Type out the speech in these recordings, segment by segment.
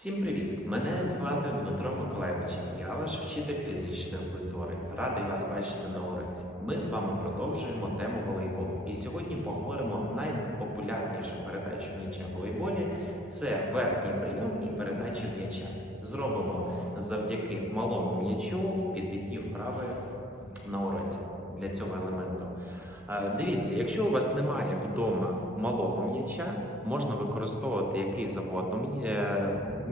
Всім привіт! Мене звати Дмитро Миколаївич. Я ваш вчитель фізичної культури. Радий вас бачити на уроці. Ми з вами продовжуємо тему волейболу. І сьогодні поговоримо найпопулярнішу передачу м'яча в волейболі це верхній прийом і передача м'яча. Зробимо завдяки малому м'ячу підвідні вправи на уроці для цього елементу. Е, Дивіться, якщо у вас немає вдома малого м'яча, можна використовувати який завгодно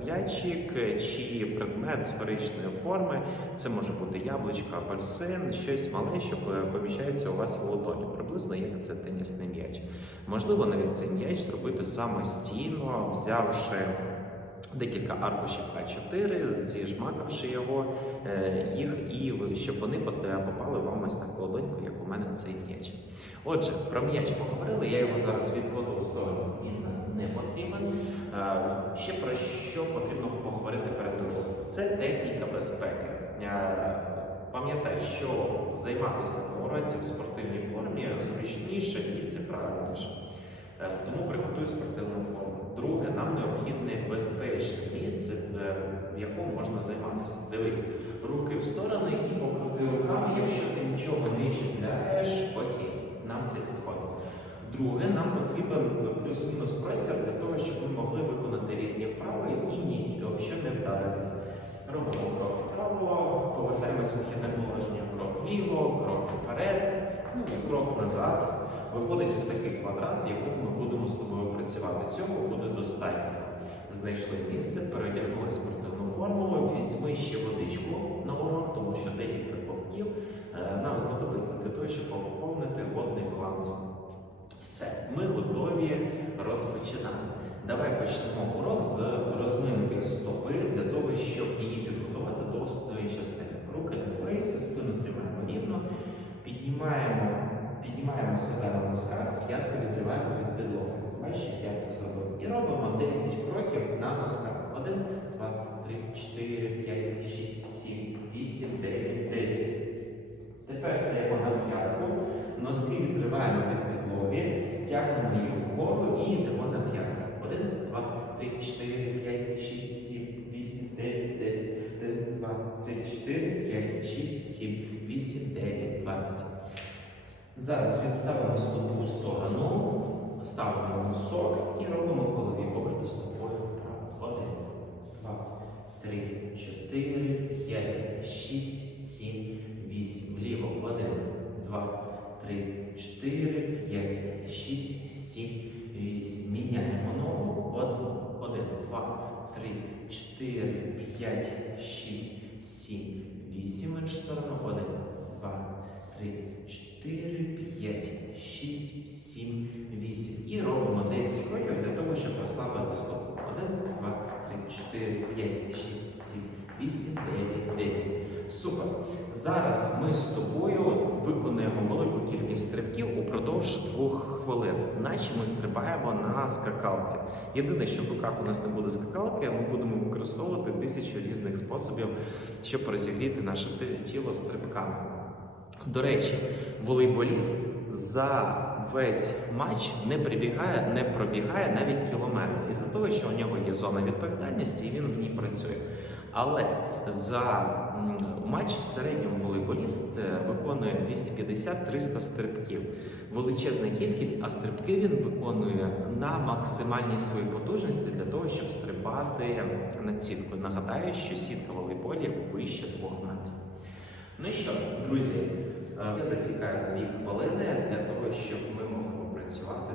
м'ячик чи предмет сферичної форми. Це може бути яблучко, апельсин, щось мале, що е, поміщається у вас в ладоні, приблизно як це тенісний м'яч. Можливо, навіть цей м'яч зробити самостійно, взявши. Декілька аркушів А4, зіжмакавши його, е, їх і щоб вони попали вам ось так в ладоньку, як у мене цей м'яч. Отже, про м'яч поговорили, я його зараз відкладу в сторону, він не потрібен. Е, Ще про що потрібно поговорити перед уроком. Це техніка безпеки. Е, Пам'ятай, що займатися на в спортивній формі зручніше і це правильніше. Е, Тому приготуй спортивну форму. Друге, нам необхідне безпечне місце, в якому можна займатися. Дивись, руки в сторони і покрути руками, якщо ти нічого не чіпляєш, окей, нам це підходить. Друге, нам потрібен плюс-мінус простір для того, щоб ми могли виконати різні вправи і нічого, що не вдаритися. Робимо крок вправо, повертаємось в вихідне положення, крок вліво, крок вперед, ну і крок назад. Виходить ось такий квадрат, в якому ми будемо з тобою працювати. Цього буде достатньо. Знайшли місце, передягнули спортивну форму, візьми ще водичку на урок, тому що декілька ковтків е, нам знадобиться для того, щоб поповнити водний баланс. Все, ми готові розпочинати. Давай почнемо урок з розминки стопи для того, щоб її підготувати до основної частини. Руки поясі, спину тримаємо рівно, піднімаємо, піднімаємо себе на носках, п'ятки відриваємо від підлоги. Бачиш, я це зробив. І робимо 10 кроків на носках. 1, 2, 3, 4, 5, 6, 7, 8, 9, 10. Тепер стаємо на п'ятку, носки відриваємо від підлоги, тягнемо їх вгору і йдемо на п'ятки. 1, 2, 3, 4, 5, 6, 7, 8, 9, 10. 1, 2, 3, 4, 5, 6, 7, 8, 9, 20. Зараз відставимо стопу в сторону, ставимо носок і робимо колові оберти стопою вправо. 1, 2, 3, 4, 5, 6, 7, 8. Вліво. 1, 2, 3, 4, 5, 6, 7, 4, 5, 6, 7, 8, 9, 10. Супер. Зараз ми з тобою виконуємо велику кількість стрибків упродовж двох хвилин, наче ми стрибаємо на скакалці. Єдине, що в руках у нас не буде скакалки, ми будемо використовувати тисячу різних способів, щоб розігріти наше тіло стрибками. До речі, волейболіст за весь матч не прибігає, не пробігає навіть кілометр із-за того, що у нього є зона відповідальності і він в ній працює. Але за матч в середньому волейболіст е, виконує 250-300 стрибків. Величезна кількість, а стрибки він виконує на максимальній своїй потужності для того, щоб стрибати над сіткою. Нагадаю, що сітка волейболі вище 2 метрів. Ну і що, друзі, е, я засікаю дві хвилини для того, щоб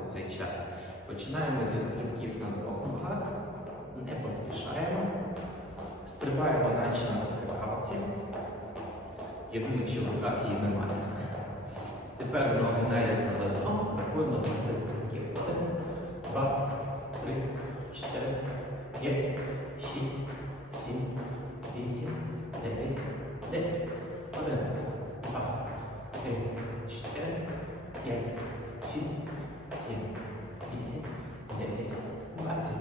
цей час. Починаємо зі стрибків на двох ногах, не поспішаємо, стрибаємо наче на скакалці. Єдине, що в руках її немає. Тепер ноги нарізно разом, виконуємо 20 стрибків. 1, 2, 3, 4, 5, 6, 7, 8, 9, 10. Один, два, три, чотири, п'ять, шість, 7, 8, 9, 20.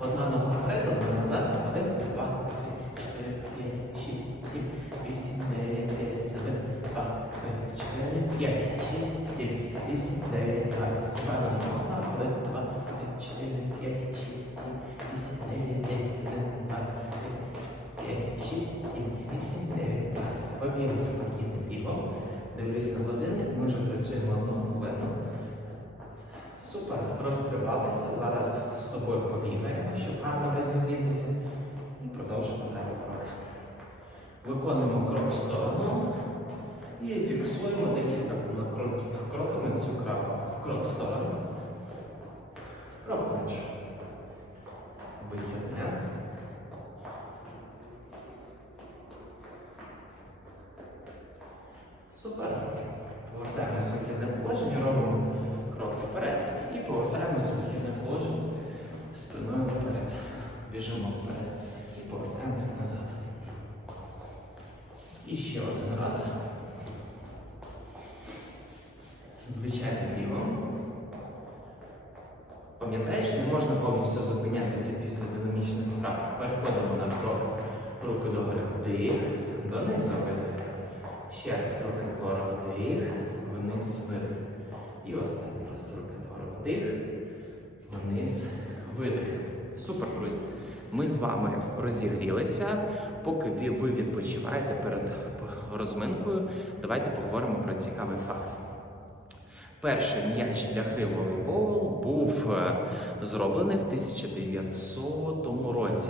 Одна нога вперед, одна назад, 1, 2, 3, 4, 5, 6, 7, 8, 9, 10, 1, 2, 3, 4, 5, 6, 7, 8, 9, 20. Два нога, 1, 2, 3, 4, 5, 6, 7, 8, 9, 10, 1, 2, 3, 5, 6, 7, 8, 9, 20. Побігли спокійно бігом. Дивлюсь на годинник, ми вже працюємо одного вперед. Супер, розтривалися. Зараз з тобою побігаємо, щоб гарно розігрітися. Продовжимо далі крок. Виконуємо крок в сторону і фіксуємо декілька кроків кроками цю крапку. Крок в сторону. Крок вниз. Звичайно ліво. Пам'ятаєш, не можна повністю зупинятися після динамічних вправ. Переходимо на крок. Руки догори вдих, донизу видих. Ще раз руки вгору вдих, вниз видих. І останній раз руки вгору вдих, вниз видих. Супер, друзі. Ми з вами розігрілися. Поки ви відпочиваєте перед розминкою, давайте поговоримо про цікавий факт. Перший м'яч для гри волейбол був е, зроблений в 1900 році.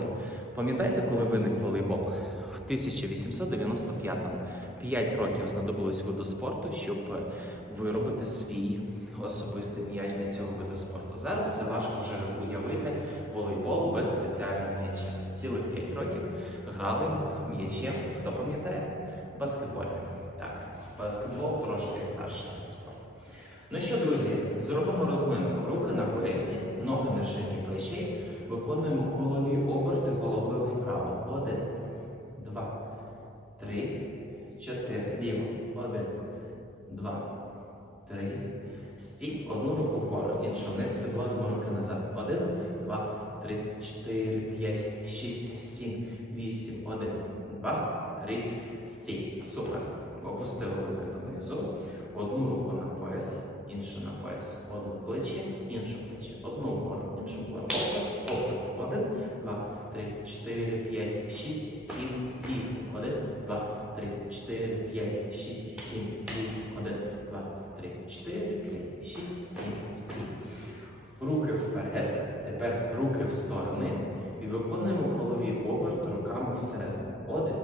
Пам'ятаєте, коли виник волейбол? В 1895-му. П'ять років знадобилось виду спорту, щоб е, виробити свій особистий м'яч для цього виду спорту. Зараз це важко вже уявити волейбол без спеціального м'яча. Цілих п'ять років грали м'ячем. Хто пам'ятає? Баскетболь. Так, баскетбол трошки старший. Ну що, друзі, зробимо розминку. Руки на поясі, ноги на ширині плечей. Виконуємо колові оберти головою вправо. Один, два, три, чотири. Ліво. Один, два, три. Стій. Одну руку вгору, іншу вниз. Відводимо руки назад. Один, два, три, чотири, п'ять, шість, сім, вісім. Один, два, три. Стій. Супер. Опустили руки донизу. Одну руку на пояс, іншу на пояс. Одне плече, інше плече. Одну вгору, іншу вгору. Опас, опас. Один, два, три, чотири, п'ять, шість, сім, вісім. Один, два, три, чотири, п'ять, шість, сім, вісім. Один, два, три, чотири, п'ять, шість, сім, стій. Руки вперед. Тепер руки в сторони. І виконуємо колові оберти руками всередину. Один,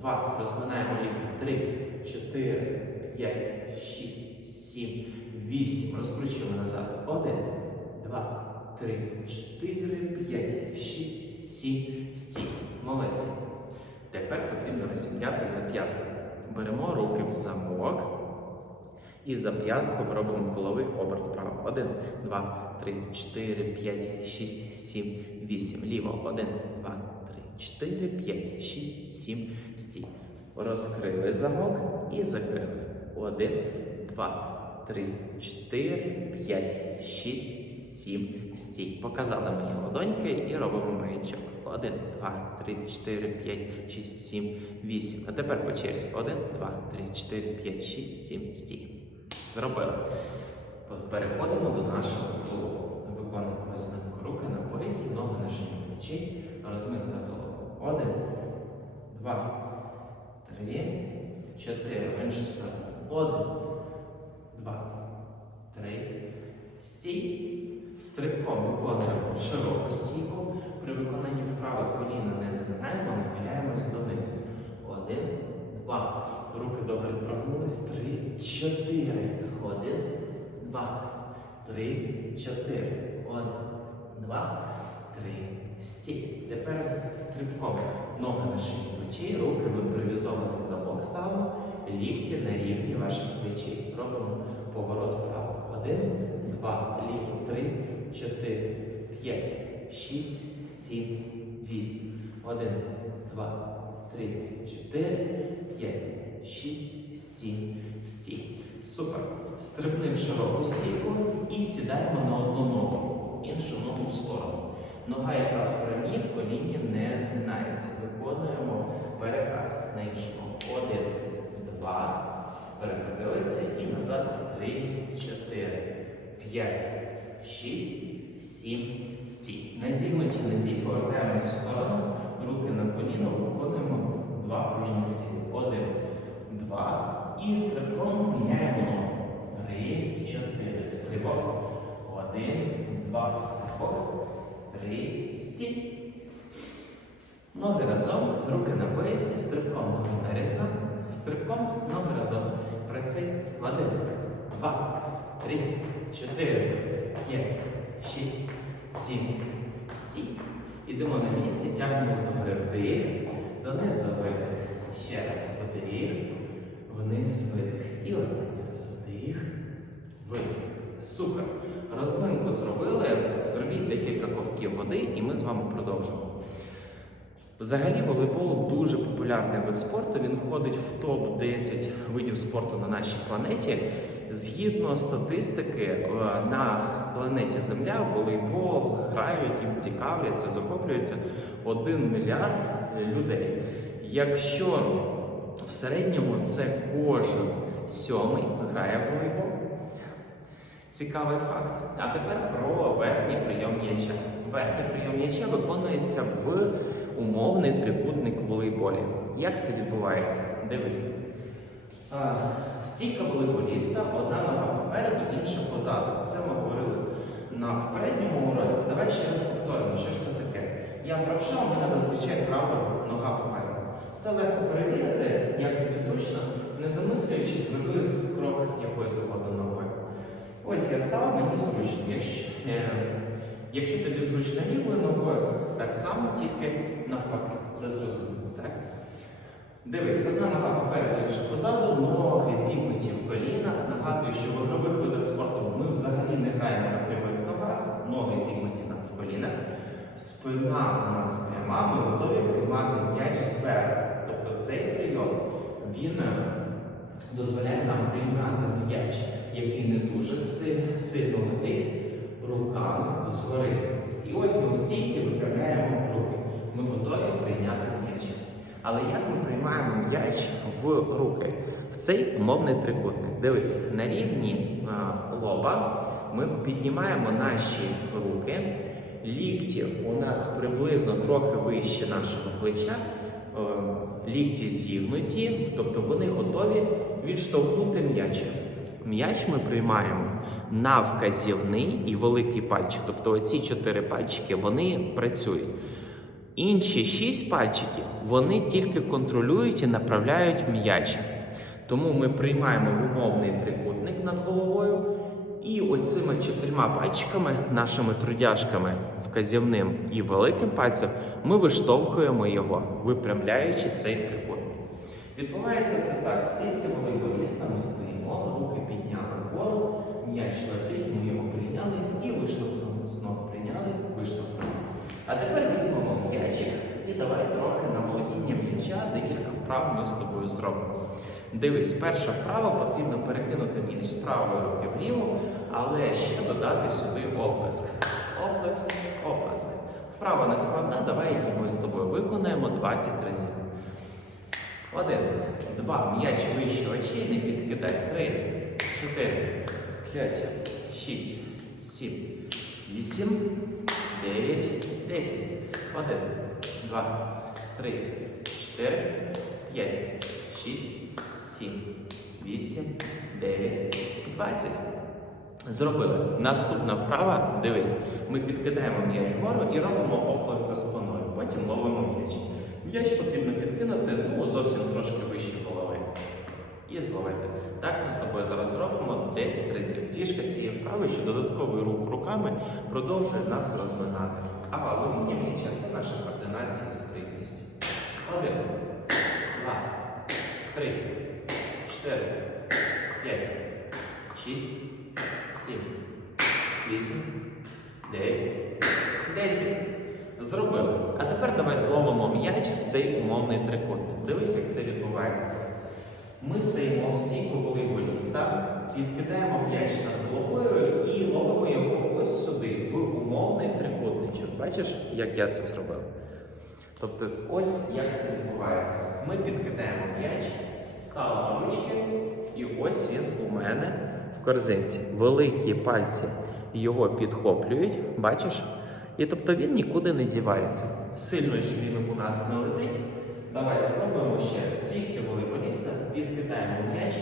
два. Розминаємо лікті. Три, чотири, п'ять, шість, сім, вісім. Розкручуємо назад. Один, два, три, чотири, п'ять, шість, сім, стій. Молодці. Тепер потрібно розім'яти зап'ястки. Беремо руки в замок. І зап'ястком робимо коловий оберт вправо. Один, два, три, чотири, п'ять, шість, сім, вісім. Ліво. Один, два, три, чотири, п'ять, шість, сім. Стій. Розкрили замок і закрили. Один, два, 3, 4, 5, 6, 7. Стій. Показали мені ладоньки і робимо маячок. 1, 2, 3, 4, 5, 6, 7, 8. А тепер по черзі. 1, 2, 3, 4, 5, 6, 7, стій. Зробили. Переходимо до нашого клубу. Виконуємо розминку руки на поясі, ноги на шині плечі. Розминка голову. Один, два, три, 4. В сторону. 1, Стій. Стрибком виконуємо широку стійку. При виконанні вправи коліна не згинаємо, нахиляємось донизу. Один, два. Руки догори прогнулись. Три, чотири. Один, два, три, чотири. Один, два, три. Стій. Тепер стрибком. Ноги на шиї плечі, руки в імпровізований замок ставимо, лікті на рівні ваших плечей. Робимо поворот вправо. Один, 5, 6, 7, 8. 1, 2, 3, 4, 5, 6, 7, 7. Супер. Стрибни в широку стійку і сідаємо на одну ногу, іншу ногу в сторону. Нога, яка в стороні, в коліні не змінається. Виконуємо перекат на іншу ногу. Один, два, перекатилися і назад. Три, чотири, п'ять, шість сім стій. На зігнутій нозі повертаємося в сторону, руки на коліно виконуємо два пружних сіли. Один, два. І стрибком міняємо ногу. Три, чотири. Стрибок. Один, два. Стрибок. Три, стій. Ноги разом, руки на поясі, стрибком ноги нарізна, стрибком ноги разом. Працюй. Один, два, три, чотири, п'ять шість, сім. Стій. Ідемо на місці, тягнемо з вдих, донизу видих. Ще раз вдих, вниз видих. І останній раз вдих, видих. Супер. Розминку зробили. Зробіть декілька ковтків води, і ми з вами продовжимо. Взагалі, волейбол дуже популярний вид спорту. Він входить в топ 10 видів спорту на нашій планеті. Згідно статистики, е, на планеті Земля волейбол грають, їм цікавляться, захоплюються 1 мільярд людей. Якщо в середньому це кожен сьомий грає в волейбол. Цікавий факт. А тепер про верхній прийом м'яча. Верхній прийом м'яча виконується в умовний трикутник в волейболі. Як це відбувається? Дивись. Стійка волейболіста, одна нога попереду, інша позаду. Це ми говорили на попередньому уроці. Давай ще раз повторимо, що ж це таке. Я правша, у мене зазвичай права нога попереду. Це легко перевірити, як тобі зручно, не замислюючись, зроби крок якою завгодно ногою. Ось я став, мені зручно. Якщо, е, якщо тобі зручно лівою ногою, так само тільки навпаки. Це зрозуміло, так? Дивись, одна нога попереду, інша позаду, ноги зігнуті в колінах. Нагадую, що в ігрових видах спорту ми взагалі не граємо на прямих ногах, ноги зігнуті в колінах. Спина у нас пряма, ми готові приймати м'яч зверху. Тобто цей прийом він е, дозволяє нам приймати м'яч, який не дуже сильно летить руками згори. І ось ми в стійці виправляємо руки. Ми готові прийняти. Але як ми приймаємо м'яч в руки? В цей умовний трикутник. Дивись, на рівні а, лоба ми піднімаємо наші руки. Лікті у нас приблизно трохи вище нашого плеча. Е, Лікті зігнуті, тобто вони готові відштовхнути м'яч. М'яч ми приймаємо на вказівний і великий пальчик. Тобто оці чотири пальчики вони працюють. Інші шість пальчиків вони тільки контролюють і направляють м'яч. Тому ми приймаємо в умовний трикутник над головою, і оцими чотирма пальчиками, нашими трудяшками, вказівним і великим пальцем, ми виштовхуємо його, випрямляючи цей трикутник. Відбувається це так: в стійці волейболіста ми стоїмо, руки підняли вгору, м'яч летить, ми його прийняли і виштовхнули. Знову прийняли, виштовхнули. А тепер візьмемо давай трохи на володіння м'яча декілька вправ ми з тобою зробимо. Дивись, перша вправа потрібно перекинути м'яч з правої руки вліву, але ще додати сюди оплеск. Оплеск, оплеск. Вправа не складна, давай її ми з тобою виконаємо 20 разів. Один, два, м'яч вище очей, не підкидай. Три, чотири, п'ять, шість, сім, вісім, дев'ять, десять. Один, два, три, чотири, п'ять, шість, сім, вісім, дев'ять, двадцять. Зробили. Наступна вправа, дивись, ми підкидаємо м'яч вгору і робимо оплак за спиною. Потім ловимо м'яч. М'яч потрібно підкинути ну, зовсім трошки вище голови. І зловити. Так ми з тобою зараз зробимо 10 разів. Фішка цієї вправи, що додатковий рух руками продовжує нас розминати. А ловіння м'яча це наша координація і спритність. Один, два, три, чотири, п'ять, шість, сім, вісім, дев'ять, десять. Зробили. А тепер давай зловимо м'яч в цей умовний трикутник. Дивись, як це відбувається. Ми стоїмо в стійку волейболіста, відкидаємо м'яч над головою і ловимо його ось сюди, в умовний трикутничок. Бачиш, як я це зробив? Тобто, ось як це відбувається. Ми підкидаємо м'яч, ставимо ручки, і ось він у мене в корзинці. Великі пальці його підхоплюють, бачиш? І тобто він нікуди не дівається. Сильно, що він у нас не летить. Давай спробуємо ще стійці волейболіста, підкидаємо м'яч,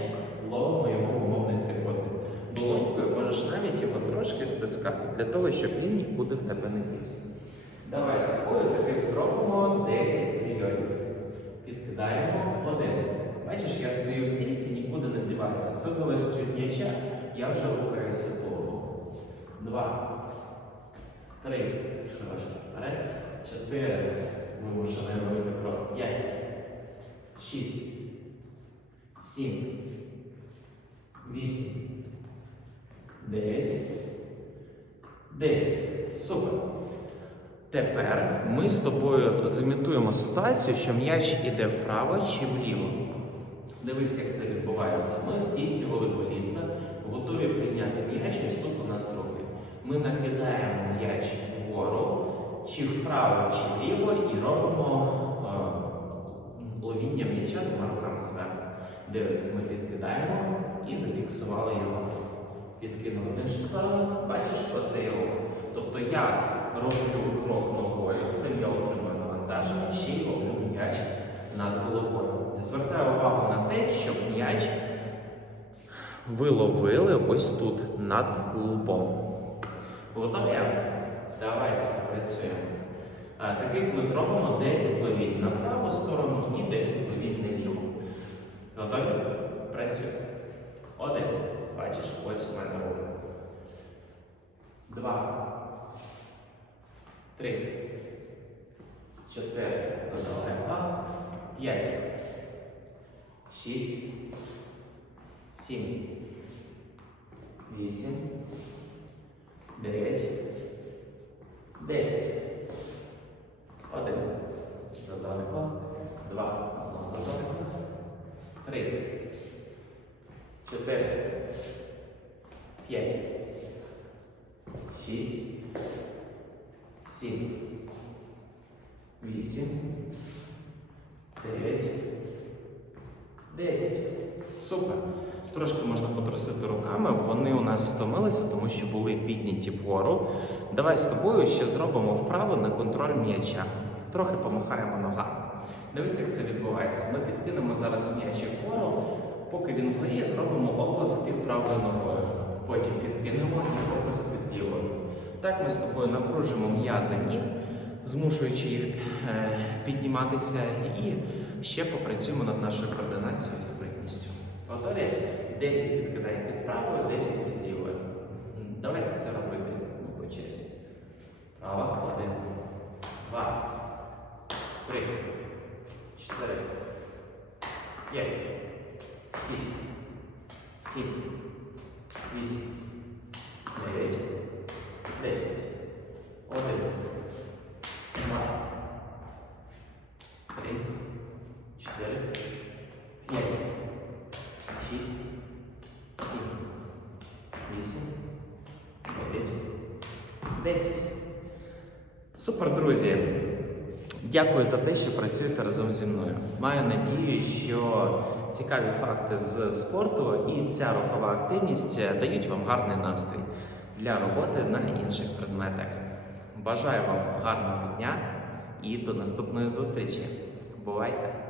ловимо його в умовний трикутник. Долонькою можеш навіть його трошки стискати для того, щоб він нікуди в тебе не дівся. Давай з таких зробимо 10 мільйонів. Підкидаємо один. Бачиш, я стою в стійці, нікуди не діваюся. Все залежить від м'яча, я вже рухаюся по Два. Три. Вперед. Чотири. Вимушений робити крок. П'ять. Шість. Сім. Вісім. Дев'ять. Десять. Супер. Тепер ми з тобою зімітуємо ситуацію, що м'яч іде вправо чи вліво. Дивись, як це відбувається. Ми в стійці волейболіста готові прийняти м'яч, ось тут у нас руки. Ми накидаємо м'яч вгору, чи вправо, чи вліво, і робимо е, ловіння м'яча двома руками зверху. Дивись, ми підкидаємо і зафіксували його. Підкинули в іншу сторону, бачиш, оцей рух. Тобто я роблю крок ногою, цим я отримую навантаження, ще й ловлю м'яч над головою. Звертаю увагу на те, щоб м'яч ви ловили ось тут над лбом. Готові? Давайте працюємо. Таких ми зробимо 10 ловінь на праву сторону і 10 ловінь на ліву. Готові? Працюємо. Один. Бачиш, ось у мене руки. Два. Три. Чотири. Задалека. П'ять. Шість. Сім. Вісім. Дев'ять. Десять. Один. Задалеко. Два. Знову задалеко. Три. Чотири. П'ять. Шість. Сім. Вісім. Дев'ять. Десять. Супер. Трошки можна потрусити руками. Вони у нас втомилися, тому що були підняті вгору. Давай з тобою ще зробимо вправу на контроль м'яча. Трохи помахаємо ногами. Дивись, як це відбувається. Ми підкинемо зараз м'ячик вгору. Поки він вгорі, зробимо оплеск під правою ногою. Потім підкинемо і оплеск під лівою. Так ми з тобою напружимо м'язи ніг, змушуючи їх е, підніматися, і ще попрацюємо над нашою координацією і спритністю. Готові? 10 відкидає під правою, 10 під лівою. Давайте це робити ну, по черзі. Права, 1, 2, 3, 4, 5, 6, 7, 8. 10. Супер, друзі! Дякую за те, що працюєте разом зі мною. Маю надію, що цікаві факти з спорту і ця рухова активність дають вам гарний настрій для роботи на інших предметах. Бажаю вам гарного дня і до наступної зустрічі. Бувайте!